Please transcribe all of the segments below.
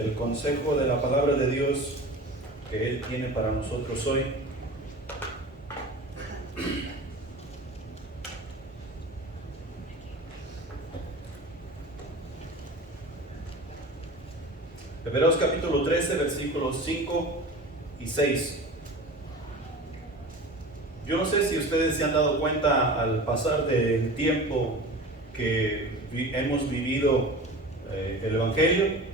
el consejo de la palabra de Dios que Él tiene para nosotros hoy. Hebreos capítulo 13, versículos 5 y 6. Yo no sé si ustedes se han dado cuenta al pasar del tiempo que hemos vivido el Evangelio,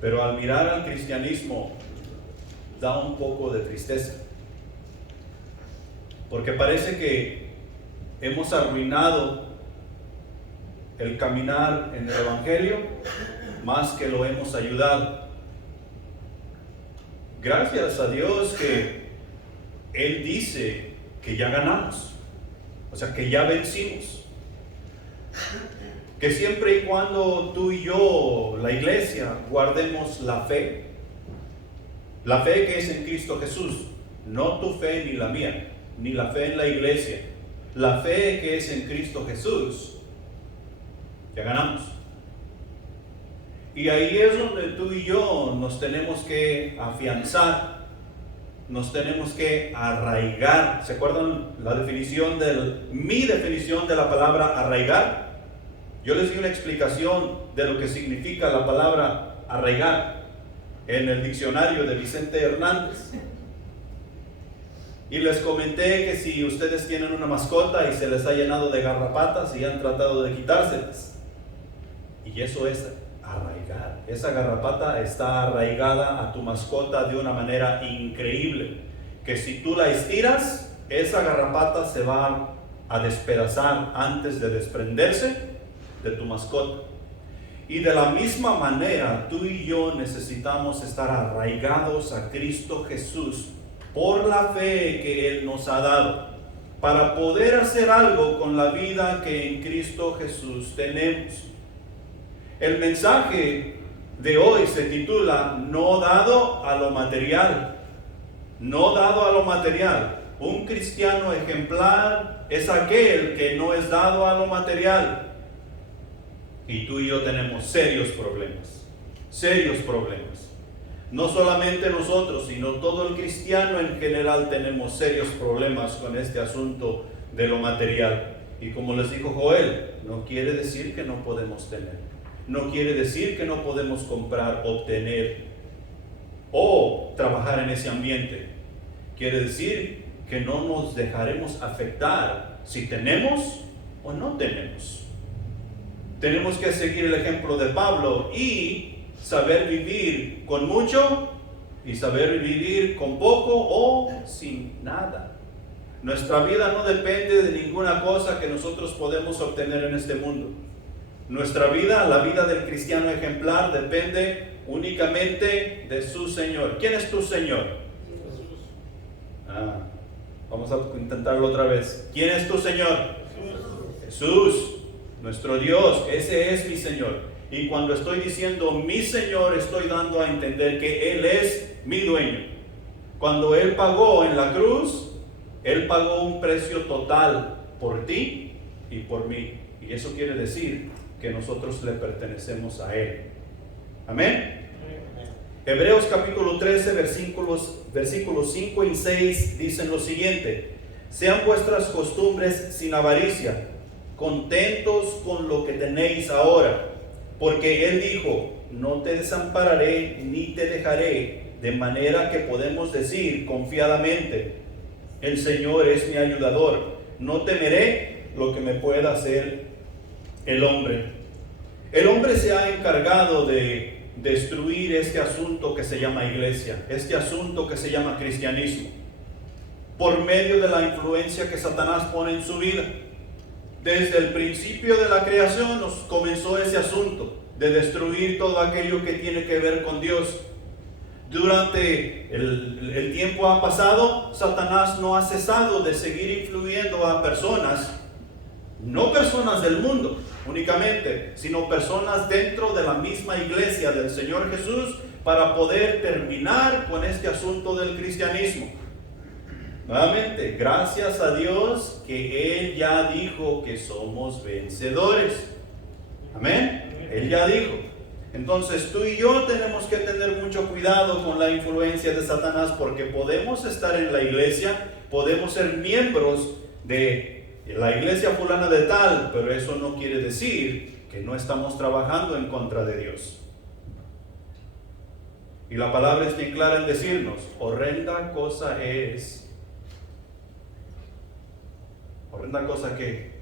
pero al mirar al cristianismo da un poco de tristeza, porque parece que hemos arruinado el caminar en el Evangelio más que lo hemos ayudado. Gracias a Dios que Él dice que ya ganamos, o sea, que ya vencimos, que siempre y cuando tú y yo, la iglesia, guardemos la fe que es en Cristo Jesús, no tu fe ni la mía, ni la fe en la iglesia, la fe que es en Cristo Jesús, ya ganamos. Y ahí es donde tú y yo nos tenemos que afianzar, nos tenemos que arraigar. ¿Se acuerdan mi definición de la palabra arraigar? Yo les di una explicación de lo que significa la palabra arraigar en el diccionario de Vicente Hernández. Y les comenté que si ustedes tienen una mascota y se les ha llenado de garrapatas y han tratado de quitárselas, y eso es arraigar. Esa garrapata está arraigada a tu mascota de una manera increíble, que si tú la estiras, esa garrapata se va a despedazar antes de desprenderse de tu mascota. Y de la misma manera, tú y yo necesitamos estar arraigados a Cristo Jesús por la fe que Él nos ha dado, para poder hacer algo con la vida que en Cristo Jesús tenemos. El mensaje de hoy se titula No dado a lo material. No dado a lo material. Un cristiano ejemplar es aquel que no es dado a lo material. Y tú y yo tenemos serios problemas. Serios problemas. No solamente nosotros, sino todo el cristiano en general tenemos serios problemas con este asunto de lo material. Y como les dijo Joel, no quiere decir que no podemos tener. No quiere decir que no podemos comprar, obtener o trabajar en ese ambiente. Quiere decir que no nos dejaremos afectar si tenemos o no tenemos. Tenemos que seguir el ejemplo de Pablo y saber vivir con mucho y saber vivir con poco o sin nada. Nuestra vida no depende de ninguna cosa que nosotros podemos obtener en este mundo. Nuestra vida, la vida del cristiano ejemplar, depende únicamente de su Señor. ¿Quién es tu Señor? Jesús. Vamos a intentarlo otra vez. ¿Quién es tu Señor? Jesús, nuestro Dios. Ese es mi Señor. Y cuando estoy diciendo mi Señor, estoy dando a entender que Él es mi dueño. Cuando Él pagó en la cruz, Él pagó un precio total por ti y por mí. Y eso quiere decir que nosotros le pertenecemos a Él. Amén. Hebreos capítulo 13, versículos 5 y 6 dicen lo siguiente: sean vuestras costumbres sin avaricia, contentos con lo que tenéis ahora, porque Él dijo, no te desampararé ni te dejaré, de manera que podemos decir confiadamente, el Señor es mi ayudador, no temeré lo que me pueda hacer el hombre. El hombre se ha encargado de destruir este asunto que se llama iglesia, este asunto que se llama cristianismo, por medio de la influencia que Satanás pone en su vida. Desde el principio de la creación nos comenzó ese asunto de destruir todo aquello que tiene que ver con Dios. Durante el tiempo ha pasado, Satanás no ha cesado de seguir influyendo a personas, no personas del mundo únicamente, sino personas dentro de la misma iglesia del Señor Jesús, para poder terminar con este asunto del cristianismo. Nuevamente, gracias a Dios que Él ya dijo que somos vencedores. Amén. Él ya dijo. Entonces tú y yo tenemos que tener mucho cuidado con la influencia de Satanás, porque podemos estar en la iglesia, podemos ser miembros de la iglesia fulana de tal, pero eso no quiere decir que no estamos trabajando en contra de Dios. Y la palabra es bien clara en decirnos, horrenda cosa que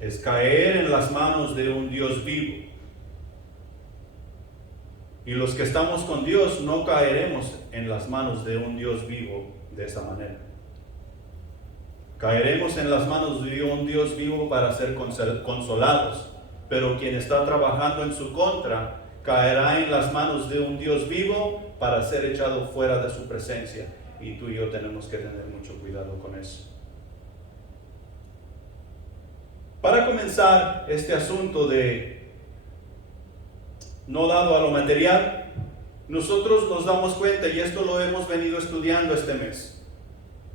es caer en las manos de un Dios vivo. Y los que estamos con Dios no caeremos en las manos de un Dios vivo de esa manera. Caeremos en las manos de un Dios vivo para ser consolados, pero quien está trabajando en su contra caerá en las manos de un Dios vivo para ser echado fuera de su presencia. Y tú y yo tenemos que tener mucho cuidado con eso. Para comenzar este asunto de no dado a lo material, nosotros nos damos cuenta, y esto lo hemos venido estudiando este mes.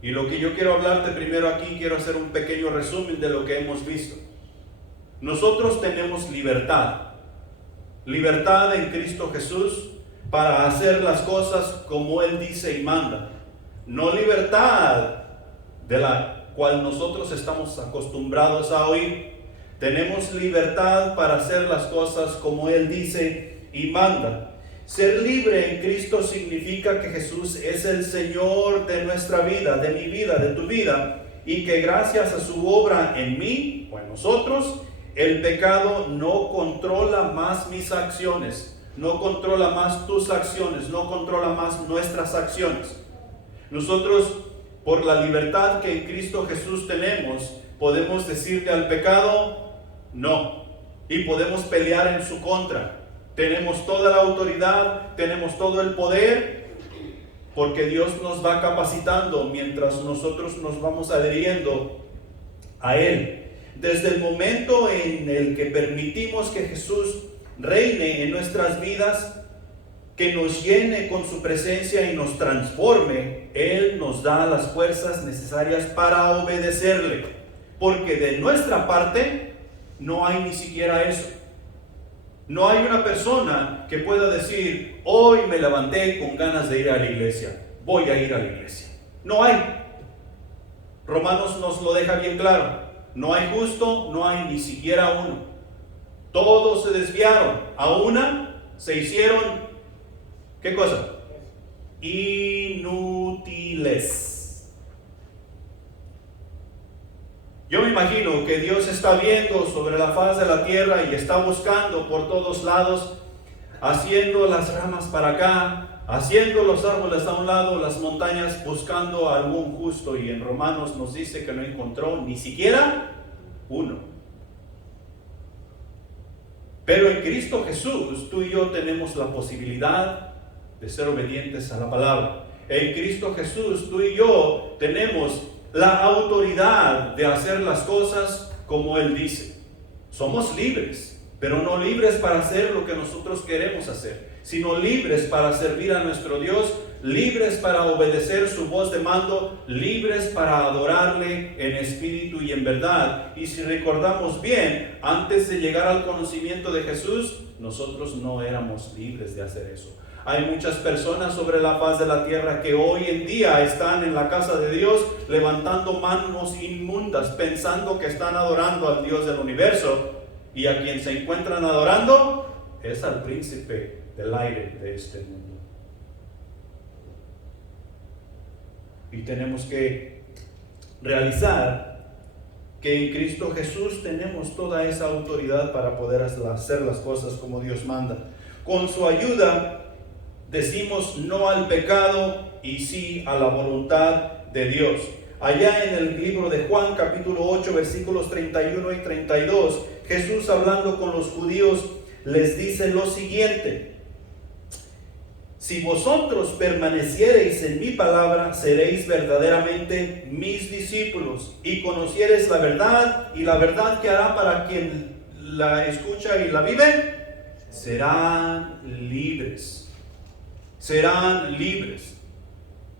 Y lo que yo quiero hablarte primero aquí, quiero hacer un pequeño resumen de lo que hemos visto. Nosotros tenemos libertad en Cristo Jesús para hacer las cosas como Él dice y manda. No libertad de la cual nosotros estamos acostumbrados a oír. Tenemos libertad para hacer las cosas como Él dice y manda. Ser libre en Cristo significa que Jesús es el Señor de nuestra vida, de mi vida, de tu vida, y que gracias a su obra en mí o en nosotros, el pecado no controla más mis acciones, no controla más tus acciones, no controla más nuestras acciones. Nosotros, por la libertad que en Cristo Jesús tenemos, podemos decirle al pecado no, y podemos pelear en su contra. Tenemos toda la autoridad, tenemos todo el poder, porque Dios nos va capacitando mientras nosotros nos vamos adhiriendo a Él. Desde el momento en el que permitimos que Jesús reine en nuestras vidas, que nos llene con su presencia y nos transforme, Él nos da las fuerzas necesarias para obedecerle, porque de nuestra parte no hay ni siquiera eso. No hay una persona que pueda decir, hoy me levanté con ganas de ir a la iglesia, voy a ir a la iglesia. No hay. Romanos nos lo deja bien claro. No hay justo, no hay ni siquiera uno. Todos se desviaron, a una se hicieron, ¿qué cosa? Inútiles. Yo me imagino que Dios está viendo sobre la faz de la tierra y está buscando por todos lados, haciendo las ramas para acá, haciendo los árboles a un lado, las montañas, buscando a algún justo. Y en Romanos nos dice que no encontró ni siquiera uno. Pero en Cristo Jesús, tú y yo tenemos la posibilidad de ser obedientes a la palabra. En Cristo Jesús, tú y yo tenemos la autoridad de hacer las cosas como Él dice. Somos libres, pero no libres para hacer lo que nosotros queremos hacer, sino libres para servir a nuestro Dios, libres para obedecer su voz de mando, libres para adorarle en espíritu y en verdad. Y si recordamos bien, antes de llegar al conocimiento de Jesús, nosotros no éramos libres de hacer eso. Hay muchas personas sobre la faz de la tierra que hoy en día están en la casa de Dios levantando manos inmundas, pensando que están adorando al Dios del universo, y a quien se encuentran adorando es al príncipe del aire de este mundo. Y tenemos que realizar que en Cristo Jesús tenemos toda esa autoridad para poder hacer las cosas como Dios manda. Con su ayuda decimos no al pecado y sí a la voluntad de Dios. Allá en el libro de Juan, capítulo 8, versículos 31 y 32, Jesús, hablando con los judíos, les dice lo siguiente: si vosotros permaneciereis en mi palabra, seréis verdaderamente mis discípulos, y conociereis la verdad, y la verdad que hará para quien la escucha y la vive, serán libres. Serán libres.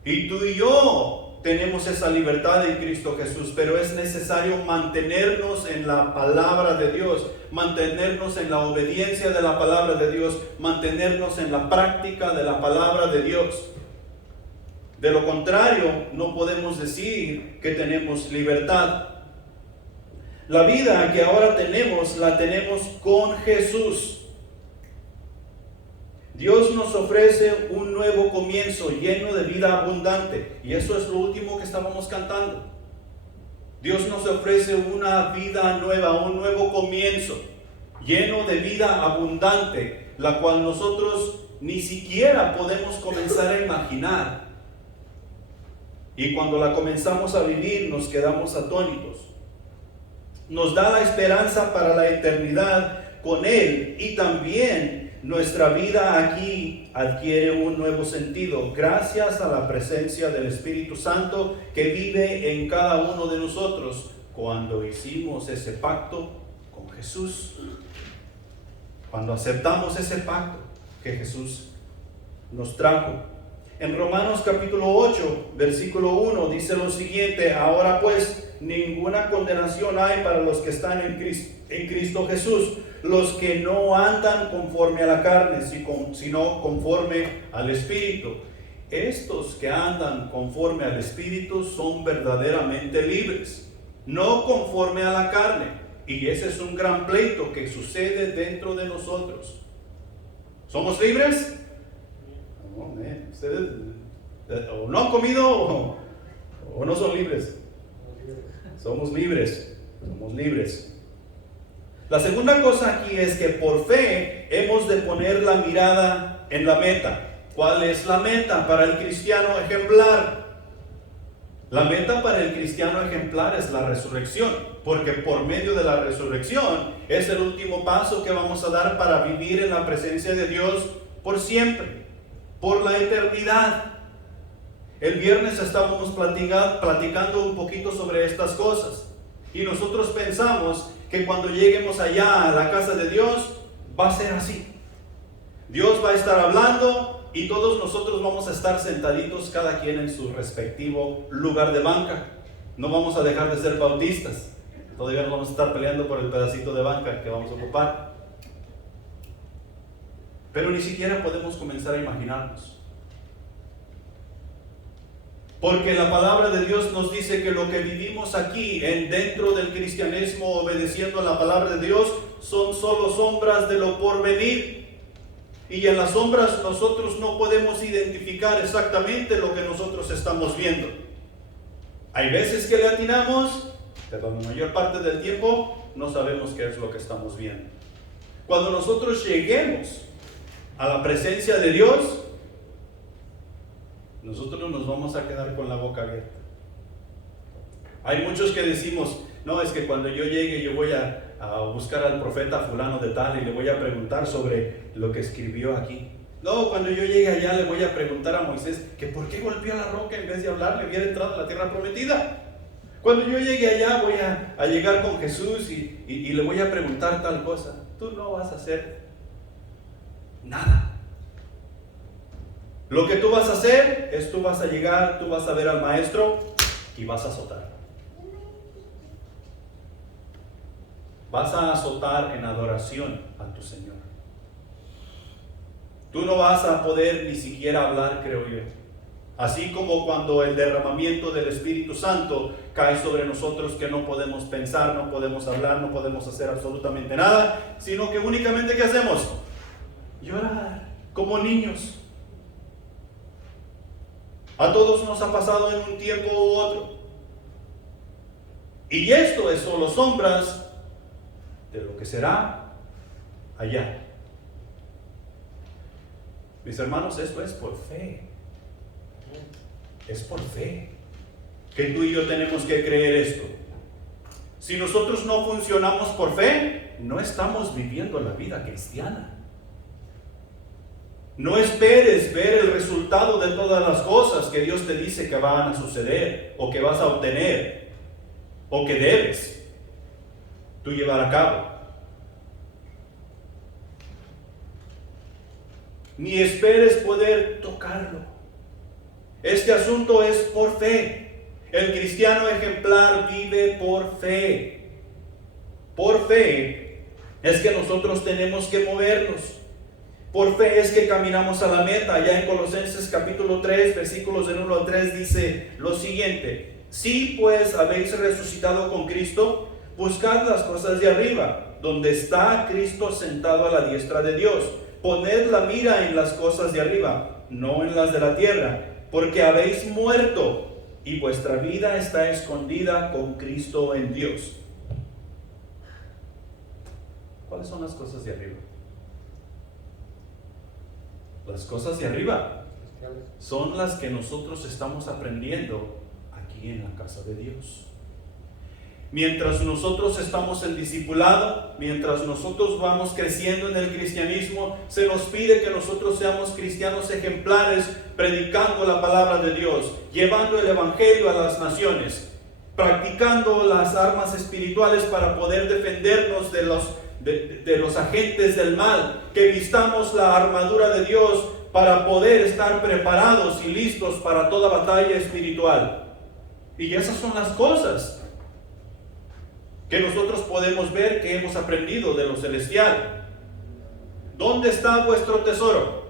Y tú y yo tenemos esa libertad en Cristo Jesús, pero es necesario mantenernos en la palabra de Dios, mantenernos en la obediencia de la palabra de Dios, mantenernos en la práctica de la palabra de Dios. De lo contrario, no podemos decir que tenemos libertad. La vida que ahora tenemos, la tenemos con Jesús. Dios nos ofrece un nuevo comienzo lleno de vida abundante. Y eso es lo último que estábamos cantando. Dios nos ofrece una vida nueva, un nuevo comienzo lleno de vida abundante, la cual nosotros ni siquiera podemos comenzar a imaginar. Y cuando la comenzamos a vivir, nos quedamos atónitos. Nos da la esperanza para la eternidad con Él, y también nuestra vida aquí adquiere un nuevo sentido gracias a la presencia del Espíritu Santo que vive en cada uno de nosotros cuando hicimos ese pacto con Jesús. Cuando aceptamos ese pacto que Jesús nos trajo. En Romanos capítulo 8, versículo 1 dice lo siguiente: ahora pues ninguna condenación hay para los que están en Cristo Jesús, los que no andan conforme a la carne, sino conforme al Espíritu. Estos que andan conforme al Espíritu son verdaderamente libres, no conforme a la carne. Y ese es un gran pleito que sucede dentro de nosotros. ¿Somos libres? No, ustedes o no han comido o no son libres. Somos libres, somos libres. La segunda cosa aquí es que por fe hemos de poner la mirada en la meta. ¿Cuál es la meta para el cristiano ejemplar? La meta para el cristiano ejemplar es la resurrección, porque por medio de la resurrección es el último paso que vamos a dar para vivir en la presencia de Dios por siempre, por la eternidad. El viernes estábamos platicando un poquito sobre estas cosas, y nosotros pensamos que cuando lleguemos allá a la casa de Dios va a ser así. Dios va a estar hablando y todos nosotros vamos a estar sentaditos cada quien en su respectivo lugar de banca. No vamos a dejar de ser bautistas. Todavía nos vamos a estar peleando por el pedacito de banca que vamos a ocupar. Pero ni siquiera podemos comenzar a imaginarnos. Porque la palabra de Dios nos dice que lo que vivimos aquí dentro del cristianismo, obedeciendo a la palabra de Dios, son solo sombras de lo porvenir. Y en las sombras nosotros no podemos identificar exactamente lo que nosotros estamos viendo. Hay veces que le atinamos, pero la mayor parte del tiempo no sabemos qué es lo que estamos viendo. Cuando nosotros lleguemos a la presencia de Dios, nosotros nos vamos a quedar con la boca abierta. Hay muchos que decimos: no, es que cuando yo llegue yo voy a buscar al profeta fulano de tal y le voy a preguntar sobre lo que escribió aquí. No, cuando yo llegue allá le voy a preguntar a Moisés que por qué golpeó la roca en vez de hablarle, hubiera entrado a la tierra prometida. Cuando yo llegue allá voy a llegar con Jesús y le voy a preguntar tal cosa. Tú no vas a hacer nada. Lo que tú vas a hacer es, tú vas a llegar, tú vas a ver al maestro y vas a azotar. Vas a azotar en adoración a tu Señor. Tú no vas a poder ni siquiera hablar, creo yo. Así como cuando el derramamiento del Espíritu Santo cae sobre nosotros, que no podemos pensar, no podemos hablar, no podemos hacer absolutamente nada, sino que únicamente ¿qué hacemos? Llorar, como niños. A todos nos ha pasado en un tiempo u otro. Y esto es solo sombras de lo que será allá. Mis hermanos, esto es por fe. Es por fe que tú y yo tenemos que creer esto. Si nosotros no funcionamos por fe, no estamos viviendo la vida cristiana. No esperes ver el resultado de todas las cosas que Dios te dice que van a suceder, o que vas a obtener, o que debes tú llevar a cabo. Ni esperes poder tocarlo. Este asunto es por fe. El cristiano ejemplar vive por fe. Por fe es que nosotros tenemos que movernos. Por fe es que caminamos a la meta. Ya en Colosenses capítulo 3, versículos del 1 al 3 dice lo siguiente: si pues habéis resucitado con Cristo, buscad las cosas de arriba, donde está Cristo sentado a la diestra de Dios. Poned la mira en las cosas de arriba, no en las de la tierra, porque habéis muerto y vuestra vida está escondida con Cristo en Dios. ¿Cuáles son las cosas de arriba? Las cosas de arriba son las que nosotros estamos aprendiendo aquí en la casa de Dios. Mientras nosotros estamos en discipulado, mientras nosotros vamos creciendo en el cristianismo, se nos pide que nosotros seamos cristianos ejemplares, predicando la palabra de Dios, llevando el evangelio a las naciones, practicando las armas espirituales para poder defendernos de los agentes del mal, que vistamos la armadura de Dios para poder estar preparados y listos para toda batalla espiritual. Y esas son las cosas que nosotros podemos ver que hemos aprendido de lo celestial. ¿Dónde está vuestro tesoro?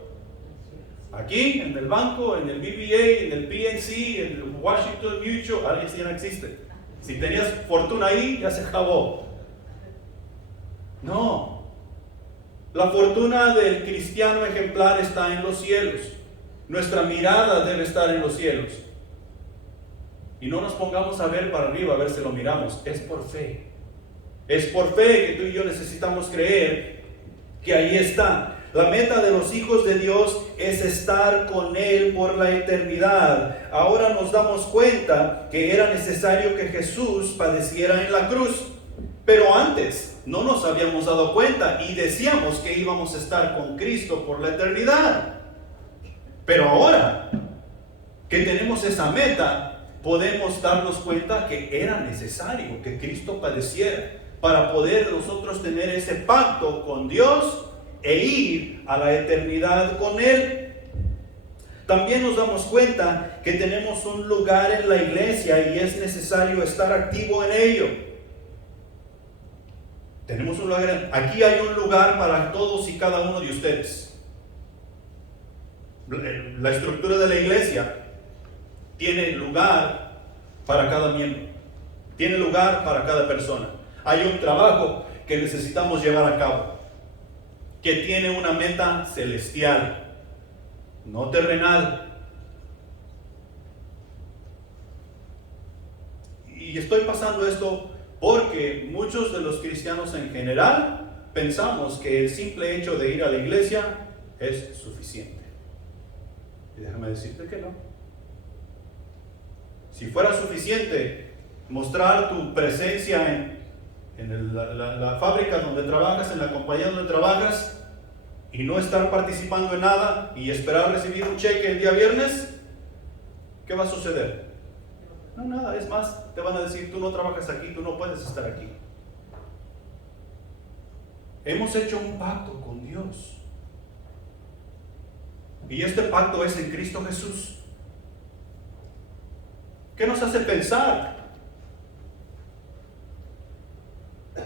Aquí, en el banco, en el BBA, en el PNC, en el Washington Mutual. Alguien sí no existe. Si tenías fortuna ahí, ya se acabó. No. La fortuna del cristiano ejemplar está en los cielos. Nuestra mirada debe estar en los cielos. Y no nos pongamos a ver para arriba, a ver si lo miramos. Es por fe. Es por fe que tú y yo necesitamos creer que ahí está. La meta de los hijos de Dios es estar con Él por la eternidad. Ahora nos damos cuenta que era necesario que Jesús padeciera en la cruz. Pero antes no nos habíamos dado cuenta y decíamos que íbamos a estar con Cristo por la eternidad. Pero ahora que tenemos esa meta, podemos darnos cuenta que era necesario que Cristo padeciera para poder nosotros tener ese pacto con Dios e ir a la eternidad con Él. También nos damos cuenta que tenemos un lugar en la iglesia y es necesario estar activo en ello. Tenemos un lugar, aquí hay un lugar para todos y cada uno de ustedes. La estructura de la iglesia tiene lugar para cada miembro, tiene lugar para cada persona. Hay un trabajo que necesitamos llevar a cabo, que tiene una meta celestial, no terrenal. Y estoy pasando esto porque muchos de los cristianos en general pensamos que el simple hecho de ir a la iglesia es suficiente. Y déjame decirte que no. Si fuera suficiente mostrar tu presencia en la fábrica donde trabajas, en la compañía donde trabajas, y no estar participando en nada y esperar recibir un cheque el día viernes, ¿qué va a suceder? No, nada. Es más, te van a decir: tú no trabajas aquí, tú no puedes estar aquí. Hemos hecho un pacto con Dios, y este pacto es en Cristo Jesús. ¿Qué nos hace pensar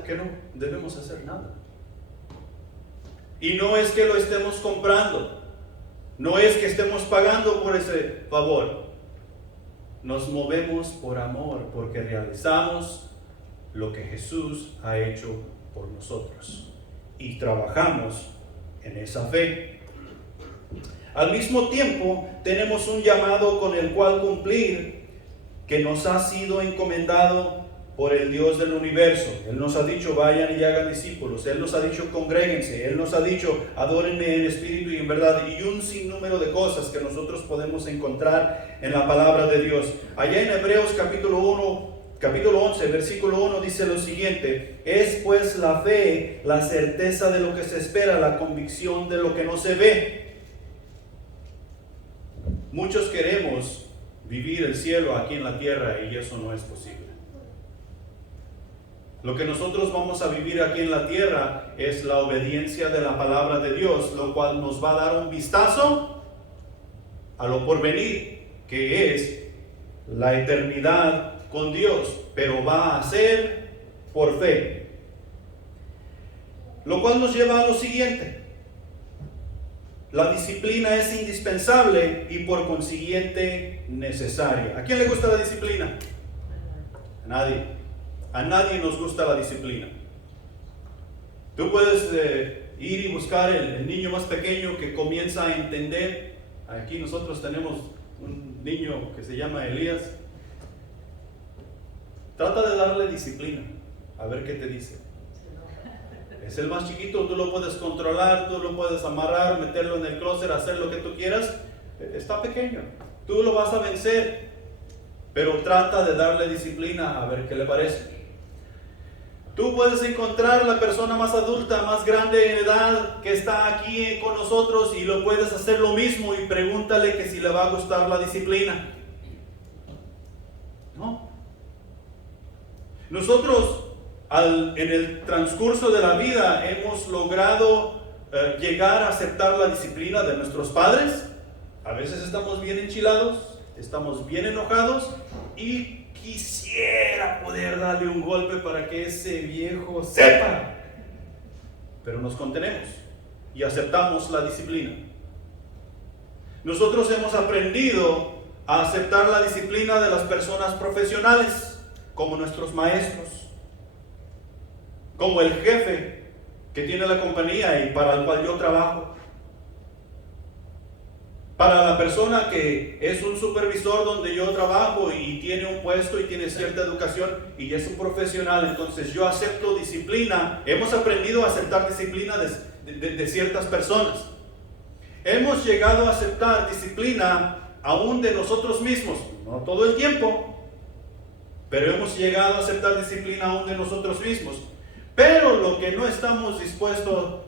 que no debemos hacer nada? Y no es que lo estemos comprando, no es que estemos pagando por ese favor. Nos movemos por amor, porque realizamos lo que Jesús ha hecho por nosotros y trabajamos en esa fe. Al mismo tiempo, tenemos un llamado con el cual cumplir, que nos ha sido encomendado por el Dios del universo. Él nos ha dicho: vayan y hagan discípulos. Él nos ha dicho: congréguense. Él nos ha dicho: adórenme en espíritu y en verdad. Y un sinnúmero de cosas que nosotros podemos encontrar en la palabra de Dios. Allá en Hebreos capítulo 11, versículo 1 dice lo siguiente: es pues la fe, la certeza de lo que se espera, la convicción de lo que no se ve. Muchos queremos vivir el cielo aquí en la tierra y eso no es posible. Lo que nosotros vamos a vivir aquí en la tierra es la obediencia de la palabra de Dios, lo cual nos va a dar un vistazo a lo porvenir, que es la eternidad con Dios, pero va a ser por fe. Lo cual nos lleva a lo siguiente. La disciplina es indispensable y por consiguiente necesaria. ¿A quién le gusta la disciplina? A nadie. A nadie nos gusta la disciplina. Tú puedes ir y buscar el niño más pequeño que comienza a entender. Aquí nosotros tenemos un niño que se llama Elías. Trata de darle disciplina, a ver qué te dice. Es el más chiquito, tú lo puedes controlar, tú lo puedes amarrar, meterlo en el closet, hacer lo que tú quieras. Está pequeño, tú lo vas a vencer, pero trata de darle disciplina, a ver qué le parece. Tú puedes encontrar la persona más adulta, más grande en edad, que está aquí con nosotros, y lo puedes hacer lo mismo y pregúntale que si le va a gustar la disciplina. No. Nosotros en el transcurso de la vida hemos logrado llegar a aceptar la disciplina de nuestros padres. A veces estamos bien enchilados, estamos bien enojados y quisiera poder darle un golpe para que ese viejo sepa. Pero nos contenemos y aceptamos la disciplina. Nosotros hemos aprendido a aceptar la disciplina de las personas profesionales, como nuestros maestros, como el jefe que tiene la compañía y para el cual yo trabajo, para la persona que es un supervisor donde yo trabajo y tiene un puesto y tiene cierta educación y es un profesional. Entonces yo acepto disciplina. Hemos aprendido a aceptar disciplina de ciertas personas. Hemos llegado a aceptar disciplina aún de nosotros mismos, no todo el tiempo, pero hemos llegado a aceptar disciplina aún de nosotros mismos. Pero lo que no estamos dispuestos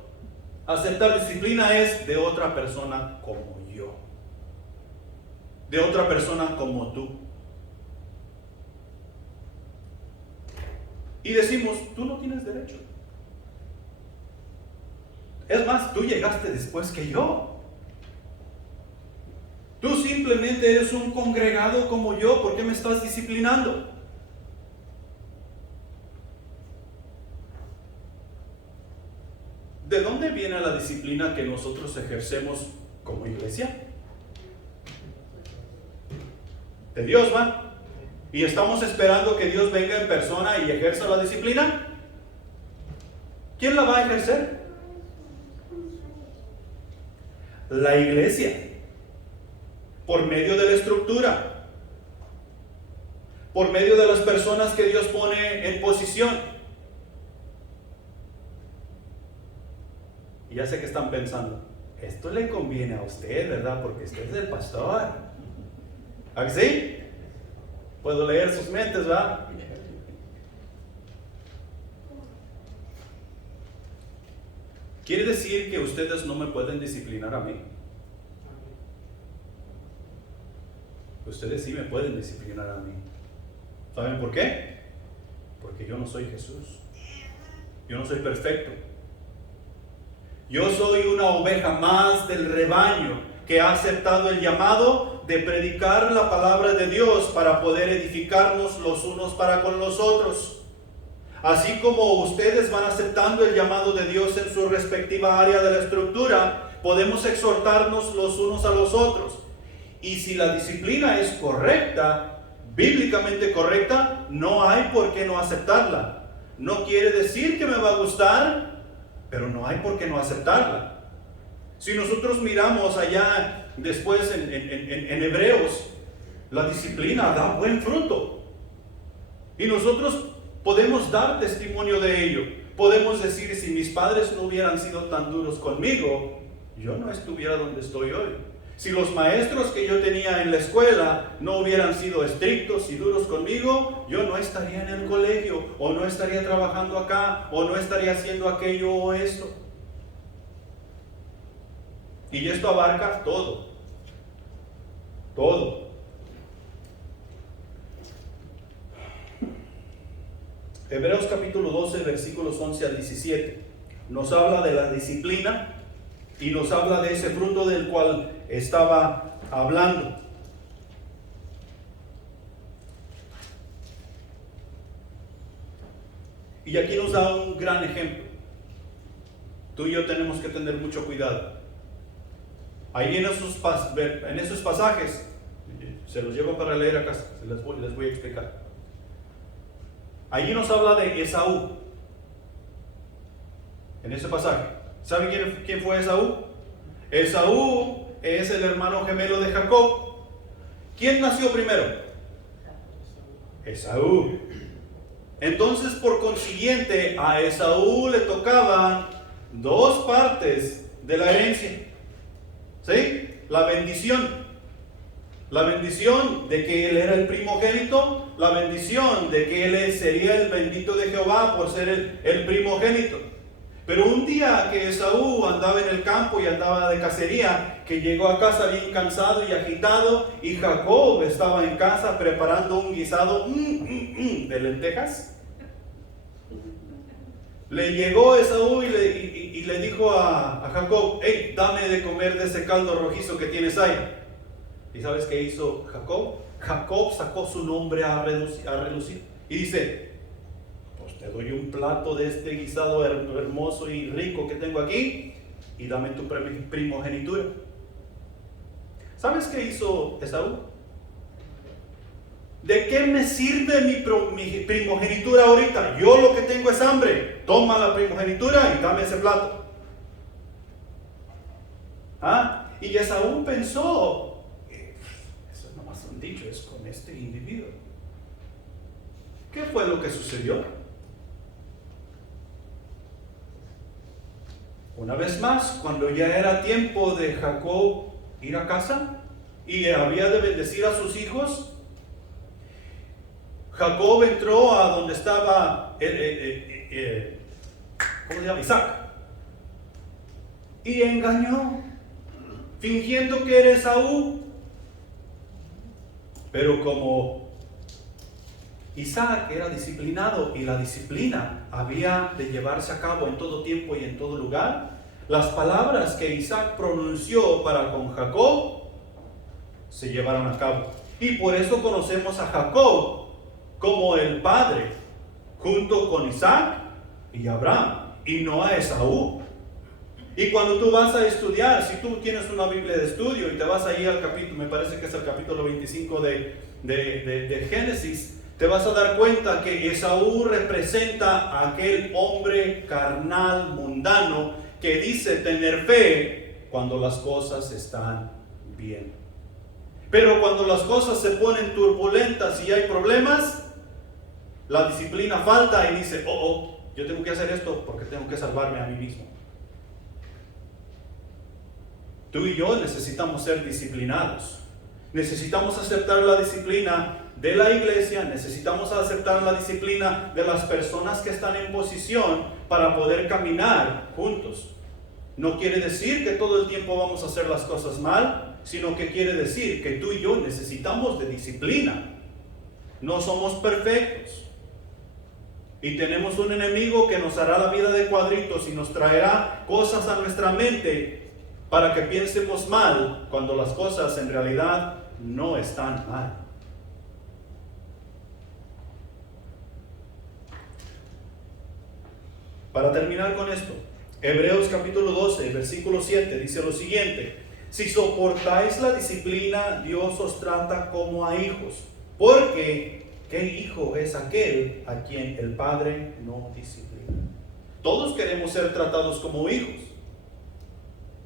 a aceptar disciplina es de otra persona como yo, de otra persona como tú. Y decimos, tú no tienes derecho. Es más, tú llegaste después que yo. Tú simplemente eres un congregado como yo, ¿por qué me estás disciplinando? ¿De dónde viene la disciplina que nosotros ejercemos como iglesia? De Dios, ¿va? ¿Y estamos esperando que Dios venga en persona y ejerza la disciplina? ¿Quién la va a ejercer? La iglesia, por medio de la estructura, por medio de las personas que Dios pone en posición. Y ya sé que están pensando, esto le conviene a usted, ¿verdad? Porque usted es el pastor. ¿A que sí? Puedo leer sus mentes, ¿verdad? Quiere decir que ustedes no me pueden disciplinar a mí. Ustedes sí me pueden disciplinar a mí. ¿Saben por qué? Porque yo no soy Jesús. Yo no soy perfecto. Yo soy una oveja más del rebaño que ha aceptado el llamado de predicar la palabra de Dios para poder edificarnos los unos para con los otros. Así como ustedes van aceptando el llamado de Dios en su respectiva área de la estructura, podemos exhortarnos los unos a los otros. Y si la disciplina es correcta, bíblicamente correcta, no hay por qué no aceptarla. No quiere decir que me va a gustar, pero no hay por qué no aceptarla. Si nosotros miramos allá después en Hebreos, la disciplina da buen fruto. Y nosotros podemos dar testimonio de ello. Podemos decir, si mis padres no hubieran sido tan duros conmigo, yo no estuviera donde estoy hoy. Si los maestros que yo tenía en la escuela no hubieran sido estrictos y duros conmigo, yo no estaría en el colegio, o no estaría trabajando acá, o no estaría haciendo aquello o esto. Y esto abarca todo. Todo. Hebreos capítulo 12, versículos 11 al 17. Nos habla de la disciplina y nos habla de ese fruto del cual estaba hablando. Y aquí nos da un gran ejemplo. Tú y yo tenemos que tener mucho cuidado. Ahí en esos pasajes, se los llevo para leer a casa, les voy a explicar. Ahí nos habla de Esaú. En ese pasaje. ¿Saben quién fue Esaú? Esaú es el hermano gemelo de Jacob. ¿Quién nació primero? Esaú. Entonces, por consiguiente, a Esaú le tocaban dos partes de la herencia. ¿Sí? La bendición. La bendición de que él era el primogénito. La bendición de que él sería el bendito de Jehová por ser el primogénito. Pero un día que Esaú andaba en el campo y andaba de cacería, que llegó a casa bien cansado y agitado, y Jacob estaba en casa preparando un guisado de lentejas. Le llegó Esaú y le dijo a Jacob: hey, dame de comer de ese caldo rojizo que tienes ahí. ¿Y sabes qué hizo Jacob? Jacob sacó su nombre a relucir y dice: pues te doy un plato de este guisado hermoso y rico que tengo aquí, y dame tu primogenitura. ¿Sabes qué hizo Esaú? ¿De qué me sirve mi primogenitura ahorita? Yo lo que tengo es hambre. Toma la primogenitura y dame ese plato. Y Esaú pensó, eso no más han dicho, es con este individuo. ¿Qué fue lo que sucedió? Una vez más, cuando ya era tiempo de Jacob ir a casa y había de bendecir a sus hijos, Jacob entró a donde estaba ¿cómo se llama? Isaac, y engañó, fingiendo que era Esaú. Pero como Isaac era disciplinado y la disciplina había de llevarse a cabo en todo tiempo y en todo lugar, las palabras que Isaac pronunció para con Jacob se llevaron a cabo. Y por eso conocemos a Jacob como el padre, junto con Isaac y Abraham, y no a Esaú. Y cuando tú vas a estudiar, si tú tienes una Biblia de estudio y te vas ahí al capítulo, me parece que es el capítulo 25 de Génesis, te vas a dar cuenta que Esaú representa a aquel hombre carnal, mundano, que dice tener fe cuando las cosas están bien. Pero cuando las cosas se ponen turbulentas y hay problemas, la disciplina falta y dice: yo tengo que hacer esto porque tengo que salvarme a mí mismo. Tú y yo necesitamos ser disciplinados. Necesitamos aceptar la disciplina de la iglesia, necesitamos aceptar la disciplina de las personas que están en posición para poder caminar juntos. No quiere decir que todo el tiempo vamos a hacer las cosas mal, sino que quiere decir que tú y yo necesitamos de disciplina. No somos perfectos. Y tenemos un enemigo que nos hará la vida de cuadritos y nos traerá cosas a nuestra mente para que piensemos mal cuando las cosas en realidad no están mal. Para terminar con esto, Hebreos capítulo 12, versículo 7 dice lo siguiente: si soportáis la disciplina, Dios os trata como a hijos, porque ¿qué hijo es aquel a quien el Padre no disciplina? Todos queremos ser tratados como hijos.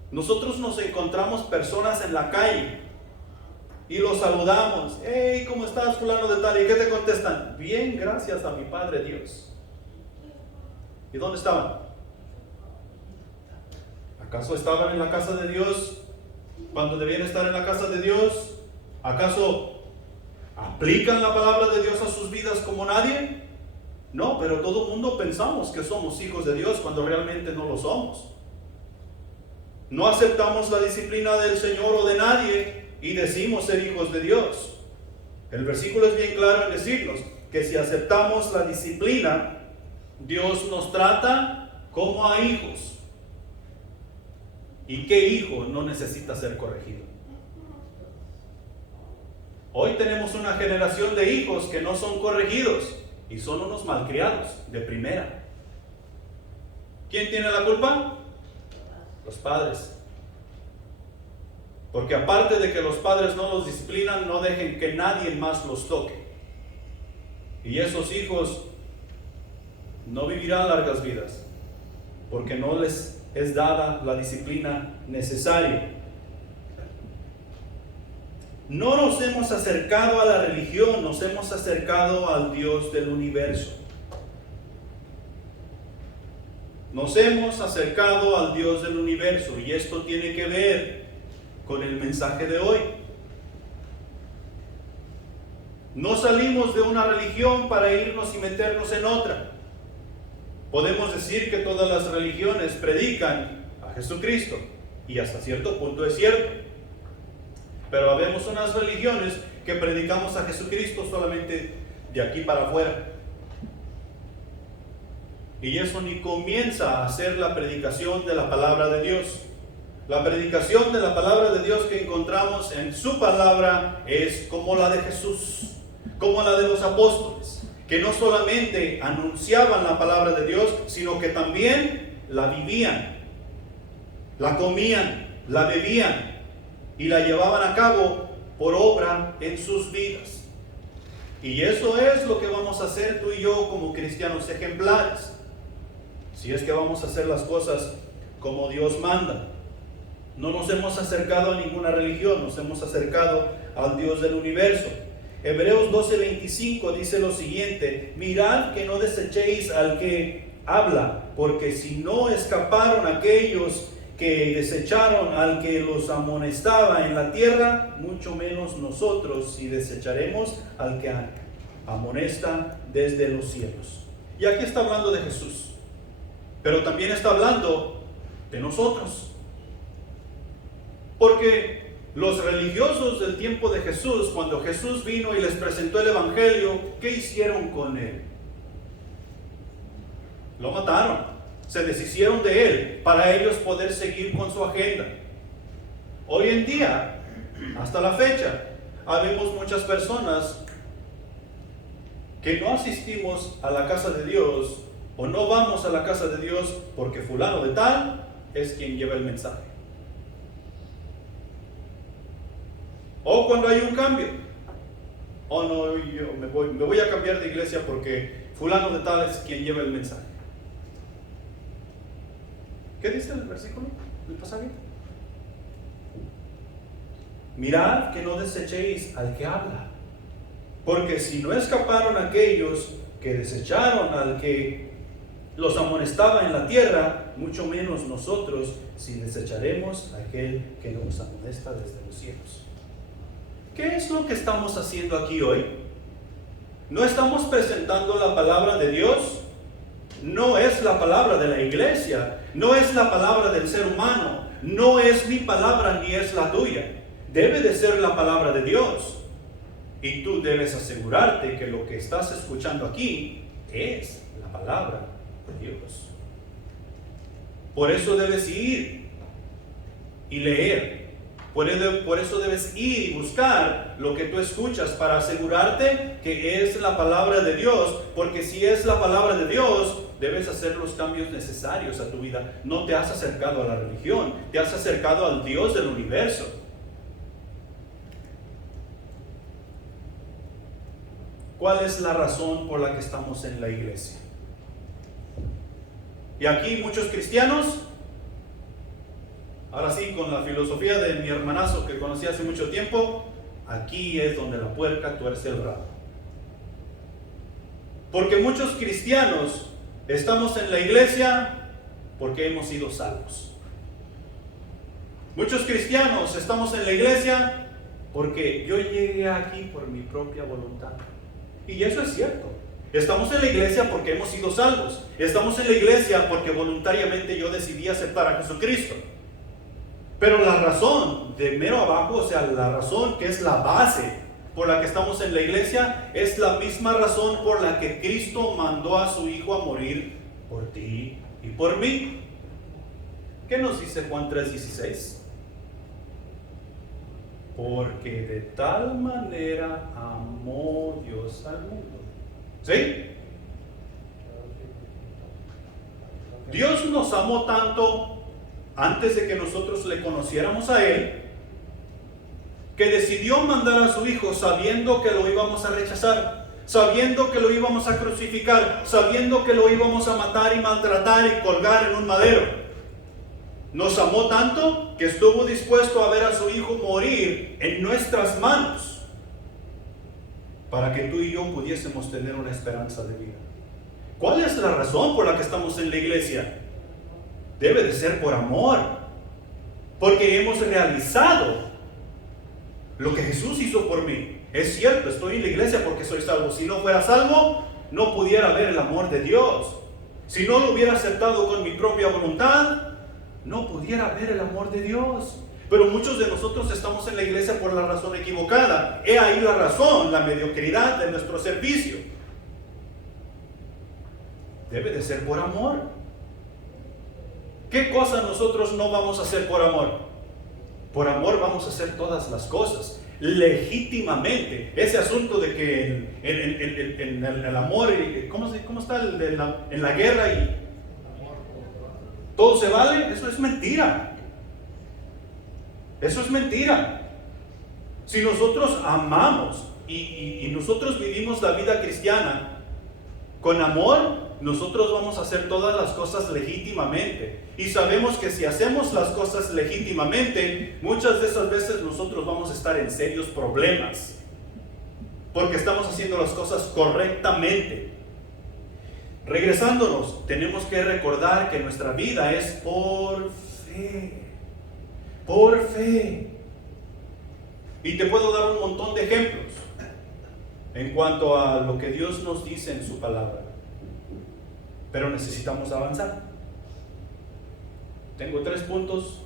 Nosotros nos encontramos personas en la calle y los saludamos: hey, ¿cómo estás, fulano de tal? ¿Y qué te contestan? Bien, gracias a mi Padre Dios. ¿Y dónde estaban? ¿Acaso estaban en la casa de Dios cuando debían estar en la casa de Dios? ¿Acaso aplican la palabra de Dios a sus vidas como nadie? No, pero todo el mundo pensamos que somos hijos de Dios cuando realmente no lo somos. No aceptamos la disciplina del Señor o de nadie y decimos ser hijos de Dios. El versículo es bien claro en decirnos que si aceptamos la disciplina, Dios nos trata como a hijos. ¿Y qué hijo no necesita ser corregido? Hoy tenemos una generación de hijos que no son corregidos y son unos malcriados de primera. ¿Quién tiene la culpa? Los padres. Porque aparte de que los padres no los disciplinan, no dejen que nadie más los toque. Y esos hijos no vivirán largas vidas, porque no les es dada la disciplina necesaria. No nos hemos acercado a la religión, nos hemos acercado al Dios del universo. Nos hemos acercado al Dios del universo, y esto tiene que ver con el mensaje de hoy. No salimos de una religión para irnos y meternos en otra. Podemos decir que todas las religiones predican a Jesucristo, y hasta cierto punto es cierto. Pero habemos unas religiones que predicamos a Jesucristo solamente de aquí para afuera. Y eso ni comienza a ser la predicación de la palabra de Dios. La predicación de la palabra de Dios que encontramos en su palabra es como la de Jesús, como la de los apóstoles, que no solamente anunciaban la palabra de Dios, sino que también la vivían, la comían, la bebían y la llevaban a cabo por obra en sus vidas. Y eso es lo que vamos a hacer tú y yo como cristianos ejemplares, si es que vamos a hacer las cosas como Dios manda. No nos hemos acercado a ninguna religión, nos hemos acercado al Dios del universo. Hebreos 12:25 dice lo siguiente: mirad que no desechéis al que habla, porque si no escaparon aquellos que desecharon al que los amonestaba en la tierra, mucho menos nosotros si desecharemos al que amonesta desde los cielos. Y aquí está hablando de Jesús, pero también está hablando de nosotros. Porque los religiosos del tiempo de Jesús, cuando Jesús vino y les presentó el Evangelio, ¿qué hicieron con él? Lo mataron, se deshicieron de él para ellos poder seguir con su agenda. Hoy en día, hasta la fecha, habemos muchas personas que no asistimos a la casa de Dios o no vamos a la casa de Dios porque fulano de tal es quien lleva el mensaje. O cuando hay un cambio, o no, yo me voy a cambiar de iglesia porque fulano de tal es quien lleva el mensaje. ¿Qué dice el versículo del pasaje? Mirad que no desechéis al que habla, porque si no escaparon aquellos que desecharon al que los amonestaba en la tierra, mucho menos nosotros si desecharemos a aquel que nos amonesta desde los cielos. ¿Qué es lo que estamos haciendo aquí hoy? ¿No estamos presentando la palabra de Dios? No es la palabra de la iglesia, no es la palabra del ser humano, no es mi palabra ni es la tuya. Debe de ser la palabra de Dios. Y tú debes asegurarte que lo que estás escuchando aquí es la palabra de Dios. Por eso debes ir y leer. Por eso debes ir y buscar lo que tú escuchas para asegurarte que es la palabra de Dios, porque si es la palabra de Dios, debes hacer los cambios necesarios a tu vida. No te has acercado a la religión, te has acercado al Dios del universo. ¿Cuál es la razón por la que estamos en la iglesia? Y aquí muchos cristianos, ahora sí, con la filosofía de mi hermanazo que conocí hace mucho tiempo, aquí es donde la puerca tuerce el rabo. Porque muchos cristianos estamos en la iglesia porque hemos sido salvos. Muchos cristianos estamos en la iglesia porque yo llegué aquí por mi propia voluntad. Y eso es cierto. Estamos en la iglesia porque hemos sido salvos. Estamos en la iglesia porque voluntariamente yo decidí aceptar a Jesucristo. Pero la razón de mero abajo, o sea, la razón que es la base por la que estamos en la iglesia, es la misma razón por la que Cristo mandó a su Hijo a morir por ti y por mí. ¿Qué nos dice Juan 3:16? Porque de tal manera amó Dios al mundo. ¿Sí? Dios nos amó tanto antes de que nosotros le conociéramos a Él, que decidió mandar a su Hijo sabiendo que lo íbamos a rechazar, sabiendo que lo íbamos a crucificar, sabiendo que lo íbamos a matar y maltratar y colgar en un madero. Nos amó tanto que estuvo dispuesto a ver a su Hijo morir en nuestras manos para que tú y yo pudiésemos tener una esperanza de vida. ¿Cuál es la razón por la que estamos en la iglesia? Debe de ser por amor, porque hemos realizado lo que Jesús hizo por mí. Es cierto, estoy en la iglesia porque soy salvo. Si no fuera salvo, no pudiera ver el amor de Dios. Si no lo hubiera aceptado con mi propia voluntad, no pudiera ver el amor de Dios. Pero muchos de nosotros estamos en la iglesia por la razón equivocada. He ahí la razón, la mediocridad de nuestro servicio. Debe de ser por amor. ¿Qué cosa nosotros no vamos a hacer por amor? Por amor vamos a hacer todas las cosas legítimamente. Ese asunto de que en el amor, ¿cómo está en la guerra y todo se vale? Eso es mentira. Eso es mentira. Si nosotros amamos y nosotros vivimos la vida cristiana con amor, nosotros vamos a hacer todas las cosas legítimamente. Y sabemos que si hacemos las cosas legítimamente, muchas de esas veces nosotros vamos a estar en serios problemas, porque estamos haciendo las cosas correctamente. Regresándonos, tenemos que recordar que nuestra vida es por fe. Por fe. Y te puedo dar un montón de ejemplos en cuanto a lo que Dios nos dice en su palabra. Pero necesitamos avanzar. Tengo 3 puntos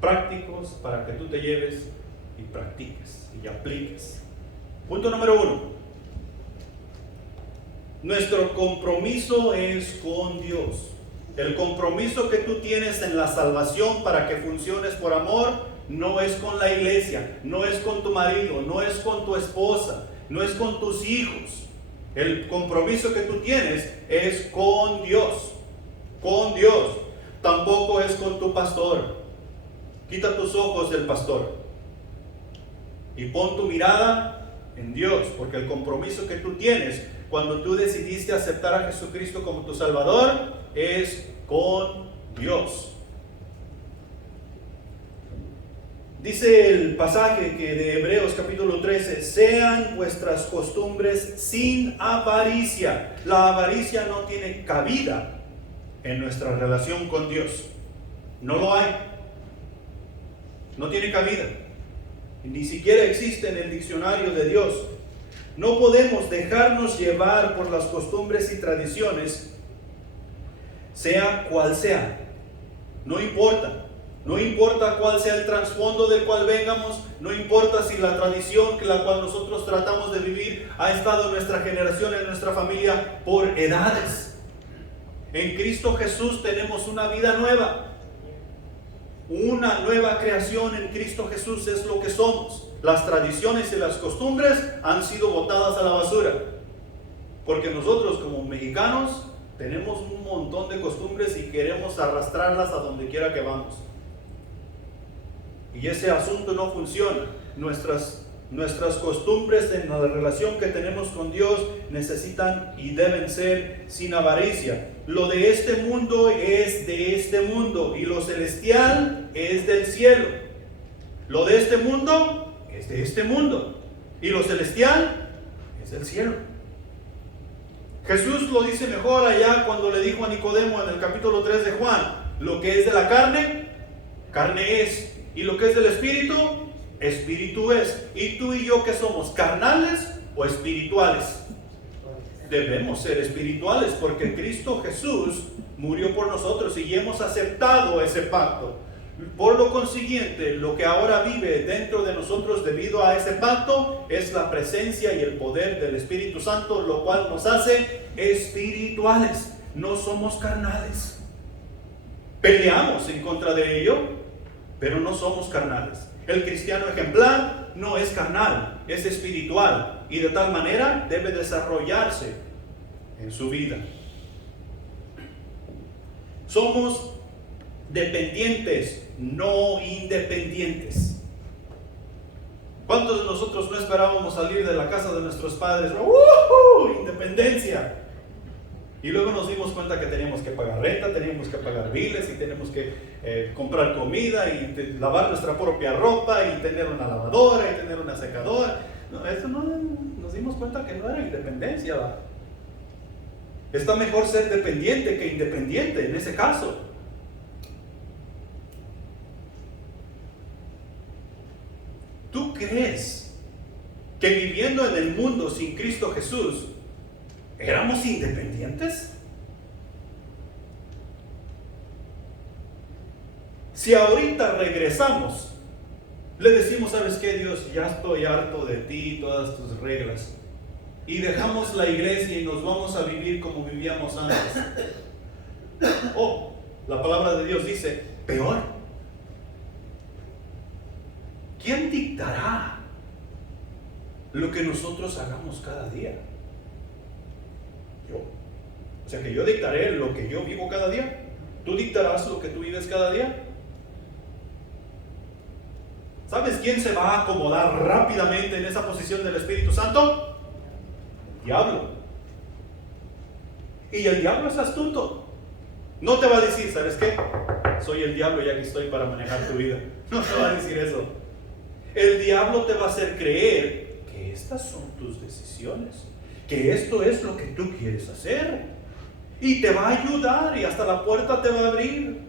prácticos para que tú te lleves y practiques y apliques. Punto número 1. Nuestro compromiso es con Dios. El compromiso que tú tienes en la salvación para que funciones por amor no es con la iglesia, no es con tu marido, no es con tu esposa, no es con tus hijos. El compromiso que tú tienes es con Dios. Con Dios. Tampoco es con tu pastor. Quita tus ojos del pastor y pon tu mirada en Dios, porque el compromiso que tú tienes cuando tú decidiste aceptar a Jesucristo como tu Salvador es con Dios. Dice el pasaje que de Hebreos capítulo 13, sean vuestras costumbres sin avaricia. La avaricia no tiene cabida en nuestra relación con Dios. No lo hay. No tiene cabida. Ni siquiera existe en el diccionario de Dios. No podemos dejarnos llevar por las costumbres y tradiciones, sea cual sea. No importa. No importa cuál sea el trasfondo del cual vengamos, no importa si la tradición que la cual nosotros tratamos de vivir ha estado en nuestra generación, en nuestra familia, por edades. En Cristo Jesús tenemos una vida nueva. Una nueva creación en Cristo Jesús es lo que somos. Las tradiciones y las costumbres han sido botadas a la basura. Porque nosotros como mexicanos tenemos un montón de costumbres y queremos arrastrarlas a donde quiera que vamos. Y ese asunto no funciona. Nuestras costumbres en la relación que tenemos con Dios necesitan y deben ser sin avaricia. Lo de este mundo es de este mundo y lo celestial es del cielo. Lo de este mundo es de este mundo y lo celestial es del cielo. Jesús lo dice mejor allá cuando le dijo a Nicodemo en el capítulo 3 de Juan: lo que es de la carne, carne es. Y lo que es del Espíritu, Espíritu es. ¿Y tú y yo qué somos? ¿Carnales o espirituales? Debemos ser espirituales porque Cristo Jesús murió por nosotros y hemos aceptado ese pacto. Por lo consiguiente, lo que ahora vive dentro de nosotros debido a ese pacto es la presencia y el poder del Espíritu Santo, lo cual nos hace espirituales. No somos carnales. Peleamos en contra de ello, pero no somos carnales. El cristiano ejemplar no es carnal, es espiritual y de tal manera debe desarrollarse en su vida. Somos dependientes, no independientes. ¿Cuántos de nosotros no esperábamos salir de la casa de nuestros padres? ¡Uh! ¡Independencia! Y luego nos dimos cuenta que teníamos que pagar renta, teníamos que pagar biles y tenemos que comprar comida y lavar nuestra propia ropa y tener una lavadora y tener una secadora. No, eso no, nos dimos cuenta que no era independencia, ¿va? Está mejor ser dependiente que independiente en ese caso. ¿Tú crees que viviendo en el mundo sin Cristo Jesús éramos independientes? Si ahorita regresamos, le decimos, ¿sabes qué, Dios? Ya estoy harto de ti y todas tus reglas. Y dejamos la iglesia y nos vamos a vivir como vivíamos antes. Oh, la palabra de Dios dice, peor. ¿Quién dictará lo que nosotros hagamos cada día? Yo. O sea que yo dictaré lo que yo vivo cada día. ¿Tú dictarás lo que tú vives cada día? ¿Sabes quién se va a acomodar rápidamente en esa posición del Espíritu Santo? El diablo. Y el diablo es astuto. No te va a decir, ¿sabes qué? Soy el diablo y aquí estoy para manejar tu vida. No te va a decir eso. El diablo te va a hacer creer que estas son tus decisiones, que esto es lo que tú quieres hacer. Y te va a ayudar y hasta la puerta te va a abrir.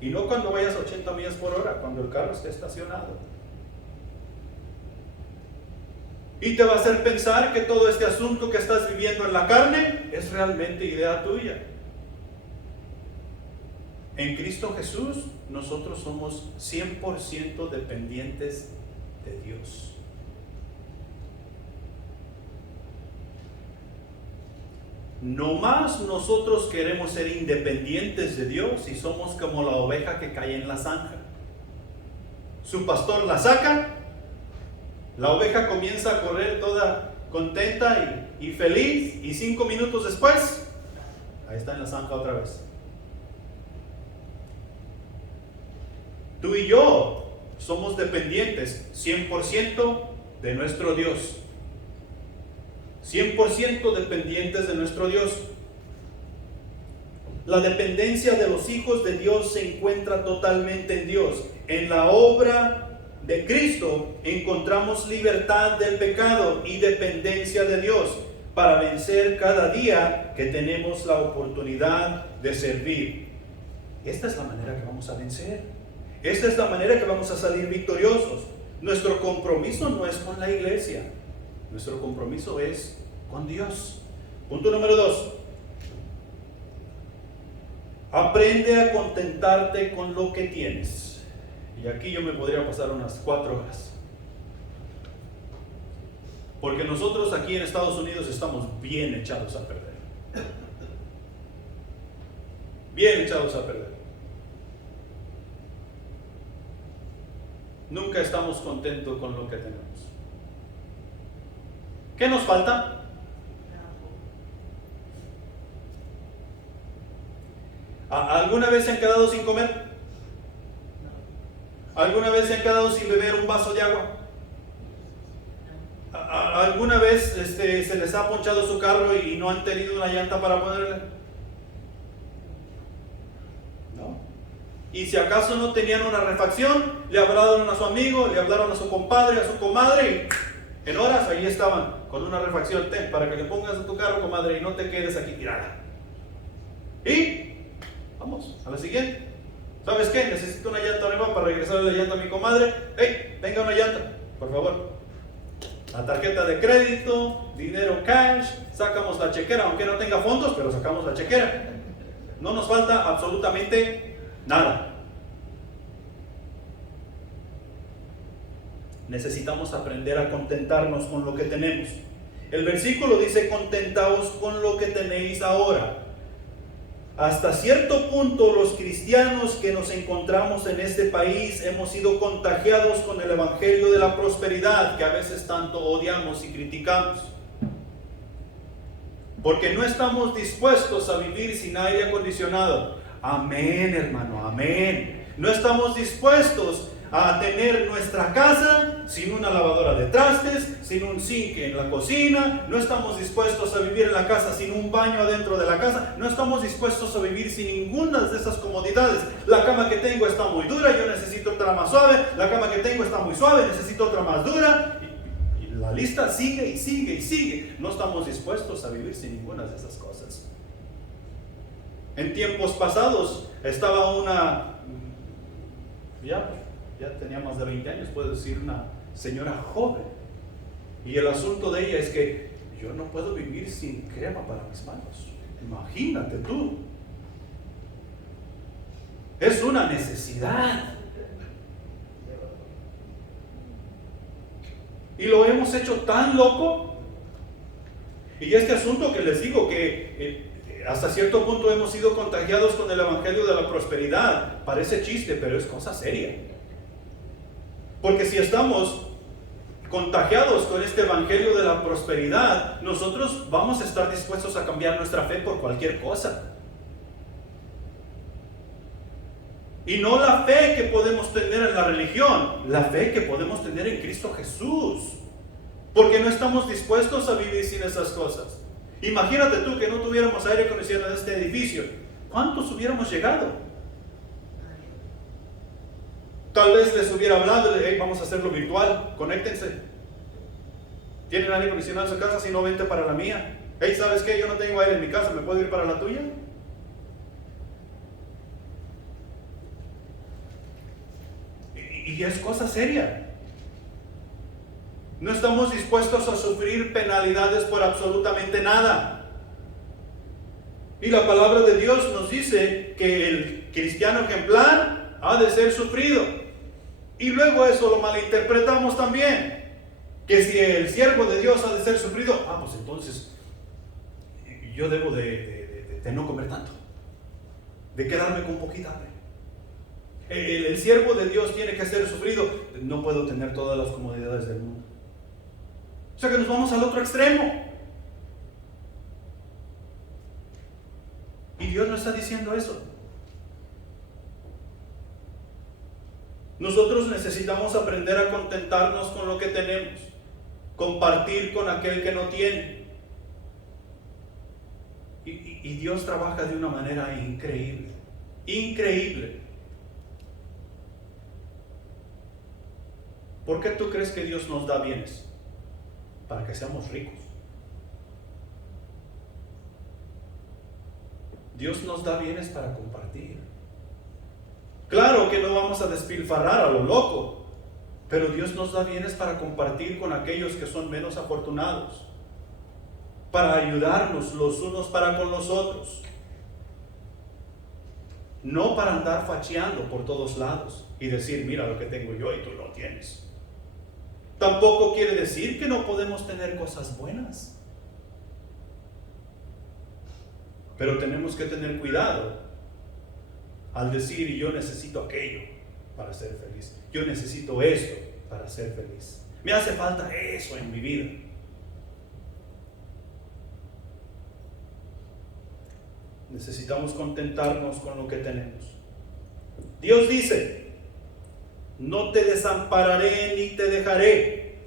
Y no cuando vayas a 80 millas por hora, cuando el carro esté estacionado. Y te va a hacer pensar que todo este asunto que estás viviendo en la carne es realmente idea tuya. En Cristo Jesús, nosotros somos 100% dependientes de Dios. No más nosotros queremos ser independientes de Dios y somos como la oveja que cae en la zanja. Su pastor la saca, la oveja comienza a correr toda contenta y feliz, y 5 minutos después, ahí está en la zanja otra vez. Tú y yo somos dependientes 100% de nuestro Dios. 100% dependientes de nuestro Dios. La dependencia de los hijos de Dios se encuentra totalmente en Dios. En la obra de Cristo encontramos libertad del pecado y dependencia de Dios para vencer cada día que tenemos la oportunidad de servir. Esta es la manera que vamos a vencer. Esta es la manera que vamos a salir victoriosos. Nuestro compromiso no es con la iglesia. Nuestro compromiso es con Dios. Punto número 2. Aprende a contentarte con lo que tienes. Y aquí yo me podría pasar unas 4 horas. Porque nosotros aquí en Estados Unidos estamos bien echados a perder. Bien echados a perder. Nunca estamos contentos con lo que tenemos. ¿Qué nos falta? ¿Alguna vez se han quedado sin comer? ¿Alguna vez se han quedado sin beber un vaso de agua? ¿Alguna vez se les ha ponchado su carro y no han tenido una llanta para ponerle? ¿No? Y si acaso no tenían una refacción, le hablaron a su amigo, le hablaron a su compadre, a su comadre, y en horas ahí estaban con una refacción. Ten, para que le pongas a tu carro, comadre, y no te quedes aquí tirada. Y vamos a la siguiente. ¿Sabes qué? Necesito una llanta nueva para regresarle la llanta a mi comadre. ¡Hey! Venga una llanta, por favor. La tarjeta de crédito, dinero cash, sacamos la chequera, aunque no tenga fondos, pero sacamos la chequera. No nos falta absolutamente nada. Necesitamos aprender a contentarnos con lo que tenemos. El versículo dice: contentaos con lo que tenéis ahora. Hasta cierto punto los cristianos que nos encontramos en este país hemos sido contagiados con el evangelio de la prosperidad que a veces tanto odiamos y criticamos. Porque no estamos dispuestos a vivir sin aire acondicionado. Amén, hermano, amén. No estamos dispuestos a tener nuestra casa sin una lavadora de trastes, sin un zinc en la cocina. No estamos dispuestos a vivir en la casa sin un baño adentro de la casa. No estamos dispuestos a vivir sin ninguna de esas comodidades. La cama que tengo está muy dura, yo necesito otra más suave. La cama que tengo está muy suave, necesito otra más dura. Y la lista sigue y sigue y sigue. No estamos dispuestos a vivir sin ninguna de esas cosas. En tiempos pasados estaba ya tenía más de 20 años, puedo decir, una señora joven. Y el asunto de ella es que yo no puedo vivir sin crema para mis manos. Imagínate tú. Es una necesidad. Y lo hemos hecho tan loco. Y este asunto que les digo que hasta cierto punto hemos sido contagiados con el evangelio de la prosperidad. Parece chiste, pero es cosa seria. Porque si estamos contagiados con este evangelio de la prosperidad, nosotros vamos a estar dispuestos a cambiar nuestra fe por cualquier cosa. Y no la fe que podemos tener en la religión, la fe que podemos tener en Cristo Jesús. Porque no estamos dispuestos a vivir sin esas cosas. Imagínate tú que no tuviéramos aire acondicionado en este edificio. ¿Cuántos hubiéramos llegado? Tal vez les hubiera hablado, hey, vamos a hacerlo virtual, conéctense. ¿Tienen aire acondicionado en su casa? Si no, vente para la mía. Hey, ¿sabes qué? Yo no tengo aire en mi casa, ¿me puedo ir para la tuya? Y es cosa seria. No estamos dispuestos a sufrir penalidades por absolutamente nada. Y la palabra de Dios nos dice que el cristiano ejemplar ha de ser sufrido. Y luego eso lo malinterpretamos también. Que si el siervo de Dios ha de ser sufrido, pues entonces yo debo de no comer tanto, de quedarme con poquita hambre. El siervo de Dios tiene que ser sufrido. No puedo tener todas las comodidades del mundo. O sea que nos vamos al otro extremo. Y Dios no está diciendo eso. Nosotros necesitamos aprender a contentarnos con lo que tenemos, compartir con aquel que no tiene. Y Dios trabaja de una manera increíble, increíble. ¿Por qué tú crees que Dios nos da bienes? Para que seamos ricos. Dios nos da bienes para compartir. Claro que no vamos a despilfarrar a lo loco, pero Dios nos da bienes para compartir con aquellos que son menos afortunados, para ayudarnos los unos para con los otros, no para andar facheando por todos lados y decir, mira lo que tengo yo y tú no tienes. Tampoco quiere decir que no podemos tener cosas buenas, pero tenemos que tener cuidado al decir, yo necesito aquello para ser feliz. Yo necesito esto para ser feliz. Me hace falta eso en mi vida. Necesitamos contentarnos con lo que tenemos. Dios dice, no te desampararé ni te dejaré.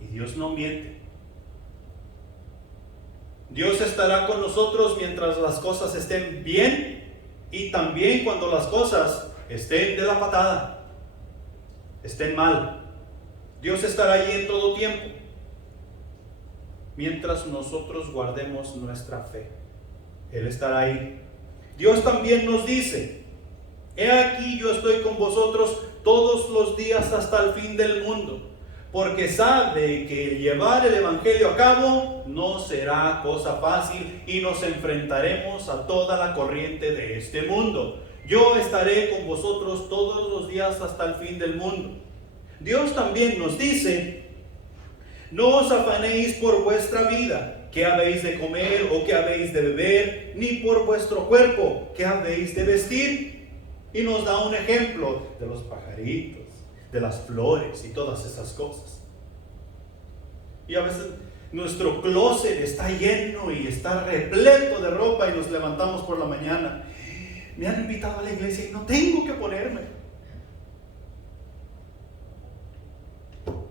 Y Dios no miente. Dios estará con nosotros mientras las cosas estén bien y también cuando las cosas estén de la patada, estén mal. Dios estará allí en todo tiempo mientras nosotros guardemos nuestra fe. Él estará ahí. Dios también nos dice, he aquí yo estoy con vosotros todos los días hasta el fin del mundo. Porque sabe que llevar el evangelio a cabo no será cosa fácil y nos enfrentaremos a toda la corriente de este mundo. Yo estaré con vosotros todos los días hasta el fin del mundo. Dios también nos dice, no os afanéis por vuestra vida, qué habéis de comer o qué habéis de beber, ni por vuestro cuerpo, qué habéis de vestir. Y nos da un ejemplo de los pajaritos, de las flores y todas esas cosas. Y a veces Nuestro closet está lleno y está repleto de ropa y nos levantamos por la mañana. Me han invitado a la iglesia y no tengo que ponerme.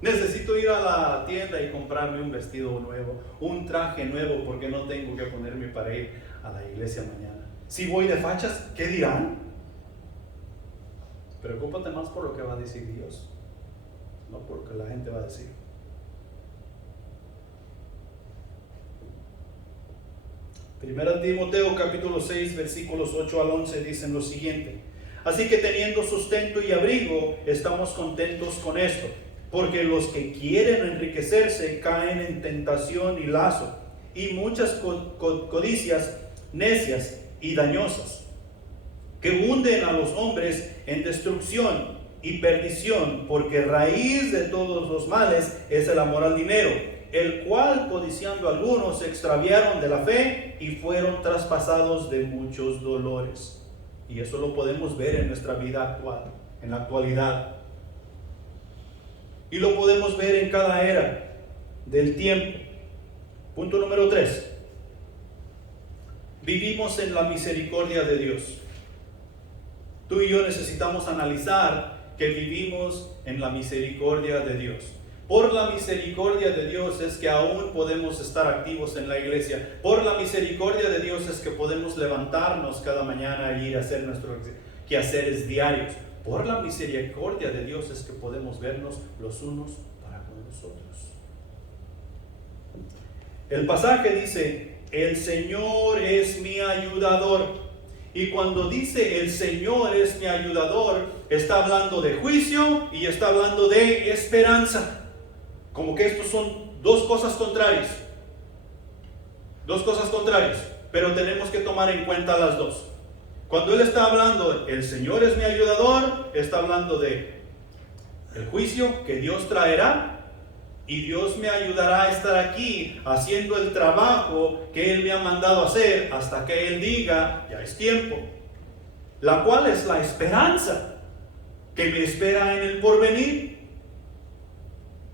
Necesito ir a la tienda y comprarme un vestido nuevo, un traje nuevo, porque no tengo que ponerme para ir a la iglesia mañana. Si voy de fachas, ¿qué dirán? Preocúpate más por lo que va a decir Dios, no por lo que la gente va a decir. Primera Timoteo capítulo 6 versículos 8 al 11 dicen lo siguiente: así que teniendo sustento y abrigo, estamos contentos con esto, porque los que quieren enriquecerse caen en tentación y lazo, y muchas codicias necias y dañosas, que hunden a los hombres en destrucción y perdición, porque raíz de todos los males es el amor al dinero, el cual codiciando algunos se extraviaron de la fe y fueron traspasados de muchos dolores. Y eso lo podemos ver en nuestra vida actual, en la actualidad. Y lo podemos ver en cada era del tiempo. Punto número 3. Vivimos en la misericordia de Dios. Tú y yo necesitamos analizar que vivimos en la misericordia de Dios. Por la misericordia de Dios es que aún podemos estar activos en la iglesia. Por la misericordia de Dios es que podemos levantarnos cada mañana e ir a hacer nuestros quehaceres diarios. Por la misericordia de Dios es que podemos vernos los unos para con los otros. El pasaje dice: el Señor es mi ayudador. Y cuando dice el Señor es mi ayudador, está hablando de juicio y está hablando de esperanza. Como que estos son dos cosas contrarias. Dos cosas contrarias. Pero tenemos que tomar en cuenta las dos. Cuando Él está hablando, el Señor es mi ayudador, está hablando de el juicio que Dios traerá. Y Dios me ayudará a estar aquí haciendo el trabajo que Él me ha mandado hacer hasta que Él diga, ya es tiempo. La cual es la esperanza que me espera en el porvenir.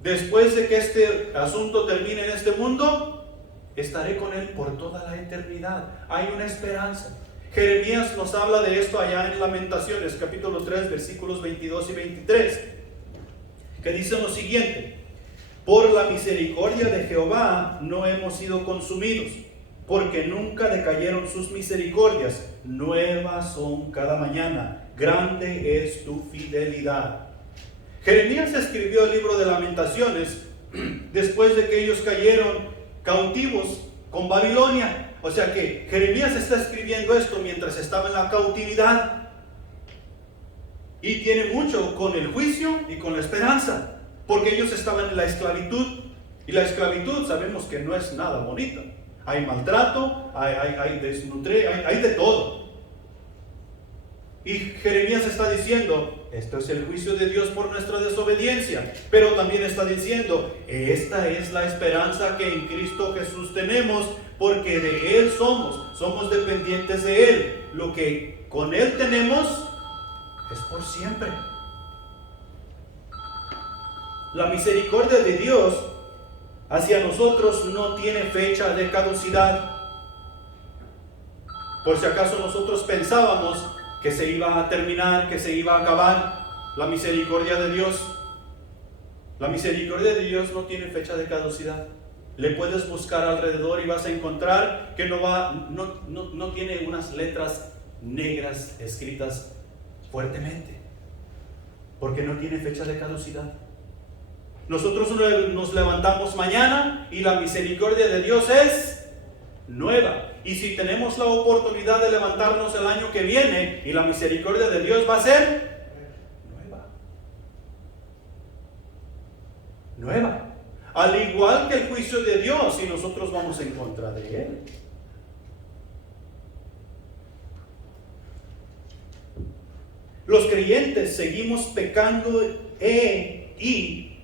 Después de que este asunto termine en este mundo, estaré con Él por toda la eternidad. Hay una esperanza. Jeremías nos habla de esto allá en Lamentaciones, capítulo 3, versículos 22 y 23, que dicen lo siguiente: por la misericordia de Jehová no hemos sido consumidos, porque nunca decayeron sus misericordias, nuevas son cada mañana, grande es tu fidelidad. Jeremías escribió el libro de Lamentaciones después de que ellos cayeron cautivos con Babilonia. O sea que Jeremías está escribiendo esto mientras estaba en la cautividad. Y tiene mucho con el juicio y con la esperanza, porque ellos estaban en la esclavitud. Y la esclavitud sabemos que no es nada bonita. Hay maltrato, hay desnutrir, hay de todo. Y Jeremías está diciendo, esto es el juicio de Dios por nuestra desobediencia. Pero también está diciendo, esta es la esperanza que en Cristo Jesús tenemos, porque de Él somos dependientes de Él. Lo que con Él tenemos es por siempre. La misericordia de Dios hacia nosotros no tiene fecha de caducidad. Por si acaso nosotros pensábamos que se iba a terminar, que se iba a acabar la misericordia de Dios. La misericordia de Dios no tiene fecha de caducidad. Le puedes buscar alrededor y vas a encontrar que no tiene unas letras negras escritas fuertemente, porque no tiene fecha de caducidad. Nosotros nos levantamos mañana y la misericordia de Dios es nueva. Y si tenemos la oportunidad de levantarnos el año que viene, y la misericordia de Dios va a ser nueva. Al igual que el juicio de Dios, si nosotros vamos en contra de Él. Los creyentes seguimos pecando y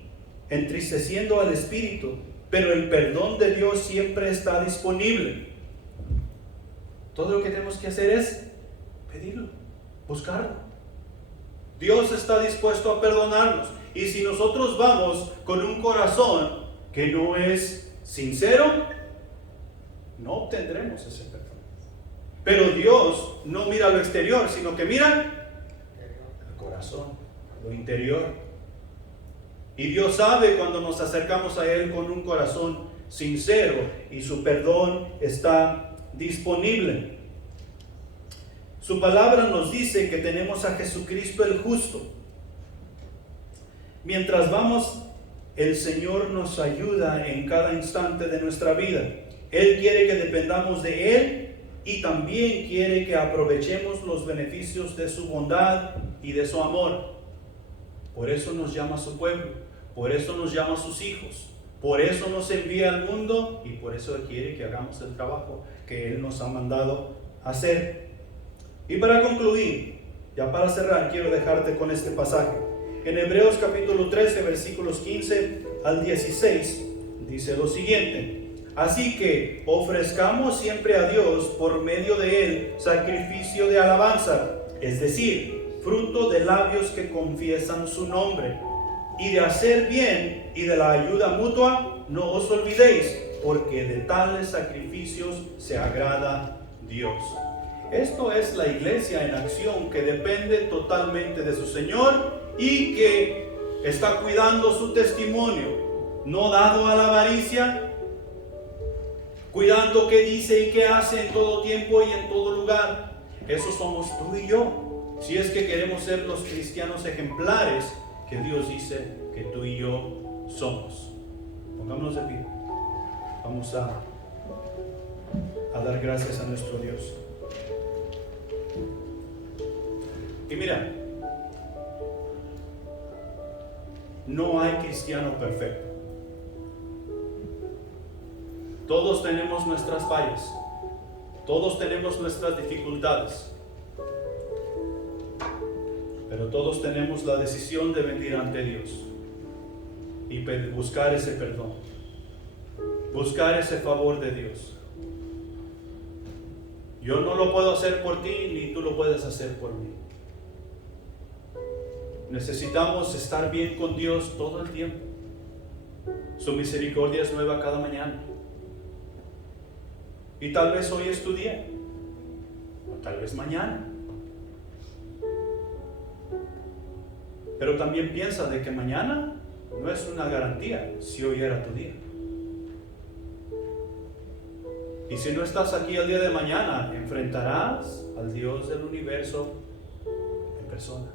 entristeciendo al Espíritu, pero el perdón de Dios siempre está disponible. Todo lo que tenemos que hacer es pedirlo, buscarlo. Dios está dispuesto a perdonarnos. Y si nosotros vamos con un corazón que no es sincero, no obtendremos ese perdón. Pero Dios no mira lo exterior, sino que mira el corazón, lo interior. Y Dios sabe cuando nos acercamos a Él con un corazón sincero y su perdón está disponible. Su palabra nos dice que tenemos a Jesucristo el justo. Mientras vamos, el Señor nos ayuda en cada instante de nuestra vida. Él quiere que dependamos de Él y también quiere que aprovechemos los beneficios de su bondad y de su amor. Por eso nos llama a su pueblo, por eso nos llama a sus hijos, por eso nos envía al mundo y por eso quiere que hagamos el trabajo que Él nos ha mandado hacer. Y para concluir, ya para cerrar, quiero dejarte con este pasaje. En Hebreos capítulo 13, versículos 15 al 16, dice lo siguiente: así que ofrezcamos siempre a Dios por medio de Él sacrificio de alabanza, es decir, fruto de labios que confiesan su nombre. Y de hacer bien y de la ayuda mutua, no os olvidéis, porque de tales sacrificios se agrada Dios. Esto es la iglesia en acción, que depende totalmente de su Señor y que está cuidando su testimonio, no dado a la avaricia, cuidando qué dice y qué hace en todo tiempo y en todo lugar. Eso somos tú y yo, si es que queremos ser los cristianos ejemplares que Dios dice que tú y yo somos. Pongámonos de pie. Vamos a dar gracias a nuestro Dios. Y mira, no hay cristiano perfecto. Todos tenemos nuestras fallas, todos tenemos nuestras dificultades, pero todos tenemos la decisión de venir ante Dios y buscar ese perdón, buscar ese favor de Dios. Yo no lo puedo hacer por ti, ni tú lo puedes hacer por mí. Necesitamos estar bien con Dios todo el tiempo. Su misericordia es nueva cada mañana. Y tal vez hoy es tu día, o tal vez mañana. Pero también piensa de que mañana no es una garantía si hoy era tu día. Y si no estás aquí el día de mañana, enfrentarás al Dios del universo en persona.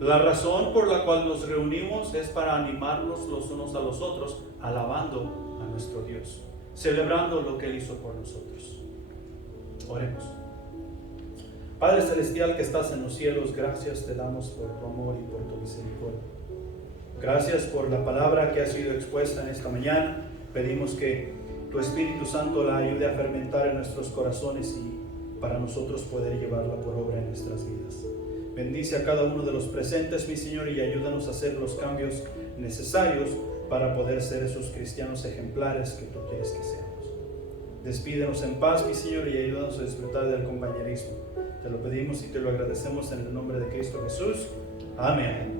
La razón por la cual nos reunimos es para animarnos los unos a los otros, alabando a nuestro Dios, celebrando lo que Él hizo por nosotros. Oremos. Padre Celestial que estás en los cielos, gracias te damos por tu amor y por tu misericordia. Gracias por la palabra que ha sido expuesta en esta mañana. Pedimos que tu Espíritu Santo la ayude a fermentar en nuestros corazones y para nosotros poder llevarla por obra en nuestras vidas. Bendice a cada uno de los presentes, mi Señor, y ayúdanos a hacer los cambios necesarios para poder ser esos cristianos ejemplares que tú quieres que seamos. Despídenos en paz, mi Señor, y ayúdanos a disfrutar del compañerismo. Te lo pedimos y te lo agradecemos en el nombre de Cristo Jesús. Amén.